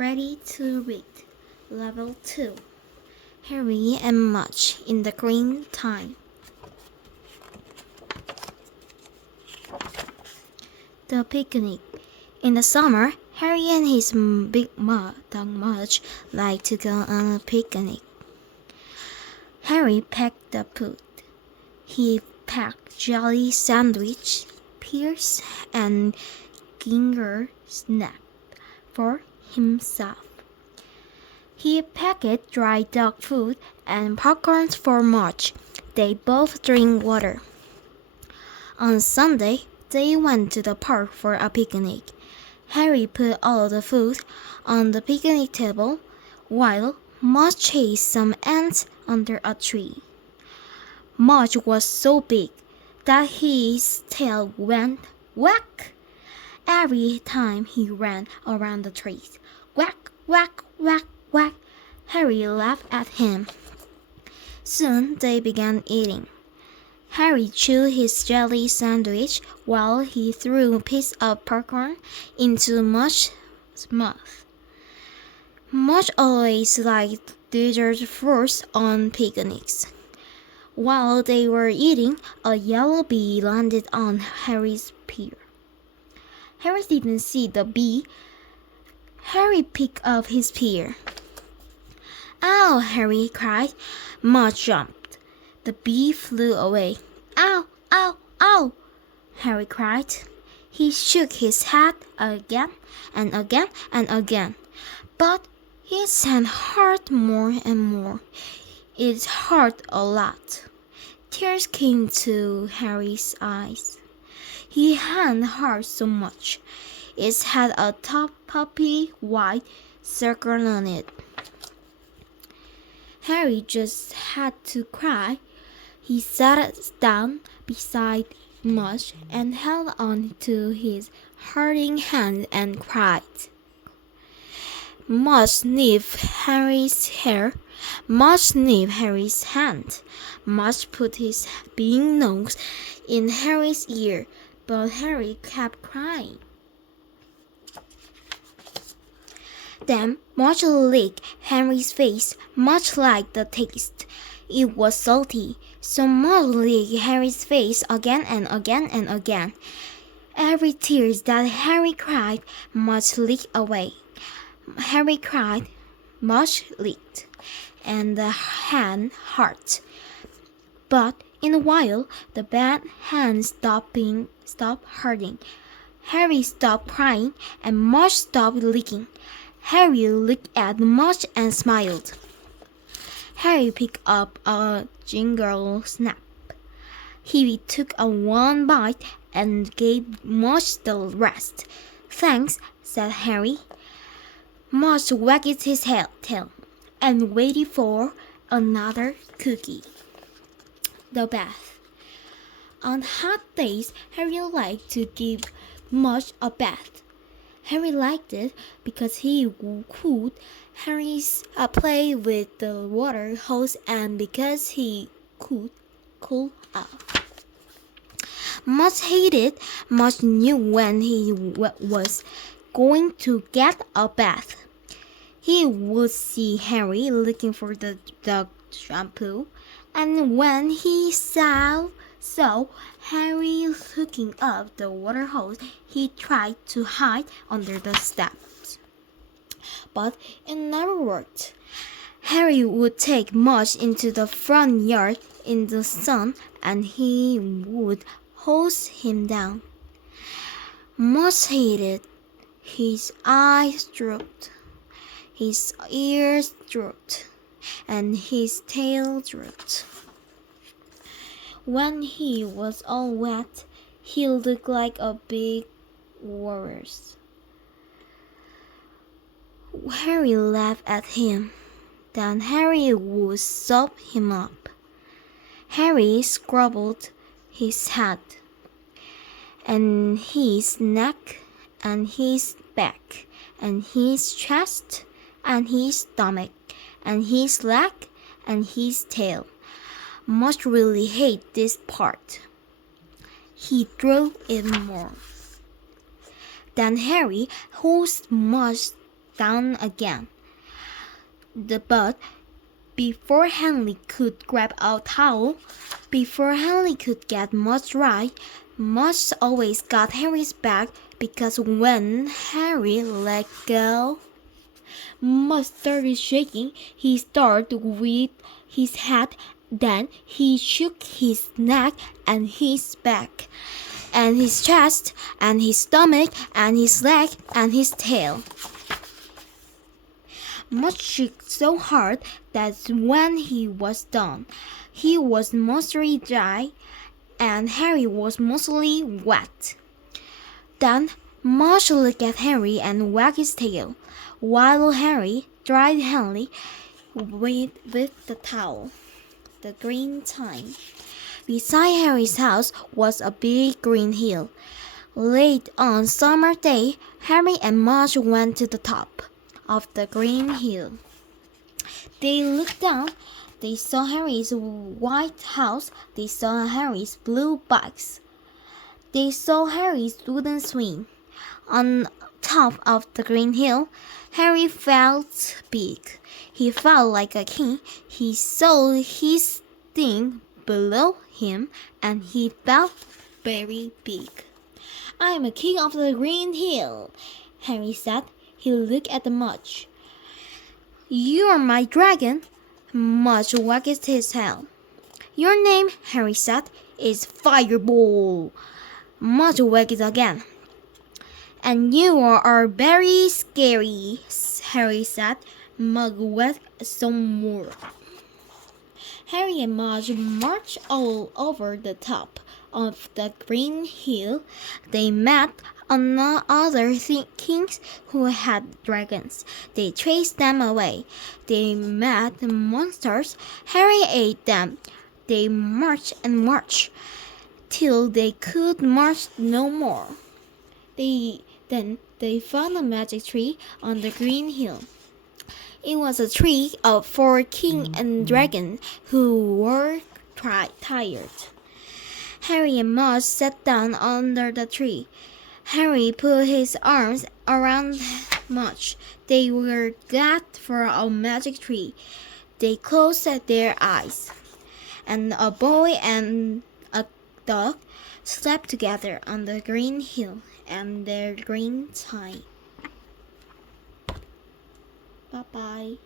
Ready to read. Level 2. Harry and Mudge in the Green Time. The picnic. In the summer, Harry and his big dog Mudge like to go on a picnic. Harry packed the food. He packed jelly sandwich, pears, and ginger snap for himself. He packed dry dog food and popcorn for Mudge. They both drink water. On Sunday, they went to the park for a picnic. Harry put all the food on the picnic table, while Mudge chased some ants under a tree. Mudge was so big that his tail went whack every time he ran around the trees. Whack, whack, whack, whack. Harry laughed at him. Soon they began eating. Harry chewed his jelly sandwich while he threw a piece of popcorn into Mudge's mouth. Mudge always liked dessert fruits on picnics. While they were eating, a yellow bee landed on Harry's pear. Harry didn't see the bee. Harry picked up his pear. "Ow!" Harry cried. Mudge jumped. The bee flew away. "Ow! Ow! Ow!" Harry cried. He shook his head again and again and again. But his hand hurt more and more. It hurt a lot. Tears came to Harry's eyes. His hand hurt so much. It had a puppy white circle on it. Harry just had to cry. He sat down beside Mudge and held on to his hurting hand and cried. Mudge sniffed Harry's hair. Mudge sniffed Harry's hand. Mudge put his big nose in Harry's ear, but Harry kept crying. Then Mudge licked Harry's face, much like the taste. It was salty, so Mudge licked Harry's face again and again and again. Every tear that Harry cried, Mudge licked away. Harry cried, Mudge licked, and the hand hurt. But in a while, the bad hand stopped hurting. Harry stopped crying, and Mudge stopped licking. Harry looked at Mudge and smiled. Harry picked up a ginger snap. He took one bite and gave Mudge the rest. "Thanks," said Harry. Mudge wagged his tail and waited for another cookie. The bath. On hot days, Harry liked to give Mudge a bath. Harry liked it because he could play with the water hose and because he could cool off. Mudge hated. Mudge knew when he was going to get a bath. He would see Harry looking for the dog shampoo, and when he saw Harry hooking up the water hose, he tried to hide under the steps. But it never worked. Harry would take Mudge into the front yard in the sun, and he would hose him down. Mudge hated. His eyes drooped. His ears drooped, and his tail drooped. When he was all wet, he looked like a big walrus. Harry laughed at him. Then Harry would soap him up. Harry scrubbed his head, and his neck, and his back, and his chest, and his stomach, and his leg, and his tail. Mudge really hated this part. He drew it more. Then Harry hosed Mudge's down again. But before Henry could grab a towel, before Henry could get Mudge dry, Mudge always got Harry's back because when Harry let go, Mudge started shaking. He started with his head, then he shook his neck and his back, and his chest, and his stomach, and his leg, and his tail. Mudge shook so hard that when he was done, he was mostly dry, and Harry was mostly wet. Then Mudge looked at Harry and wagged his tail, while Harry dried Henry with the towel. The green time. Beside Harry's house was a big green hill. Late on summer day, Harry and Mudge went to the top of the green hill. They looked down. They saw Harry's white house. They saw Harry's blue box. They saw Harry's wooden swing. On top of the green hill, Harry felt big. He felt like a king. He saw his thing below him, and he felt very big. "I am a king of the green hill," Harry said. He looked at the Mudge. "You are my dragon." Mudge wagged his tail. "Your name," Harry said, "is Fireball." Mudge wagged again. "And you are very scary," Harry said. Mudge wagged some more. Harry and Mudge marched all over the top of the green hill. They met other kings who had dragons. They chased them away. They met monsters. Harry ate them. They marched and marched till they could march no more. Then they found a magic tree on the green hill. It was a tree for king and dragon who were tired. Harry and Mudge sat down under the tree. Harry put his arms around Mudge. They were glad for a magic tree. They closed their eyes, and a boy and a dog slept together on the green hill and their green time. Bye-bye.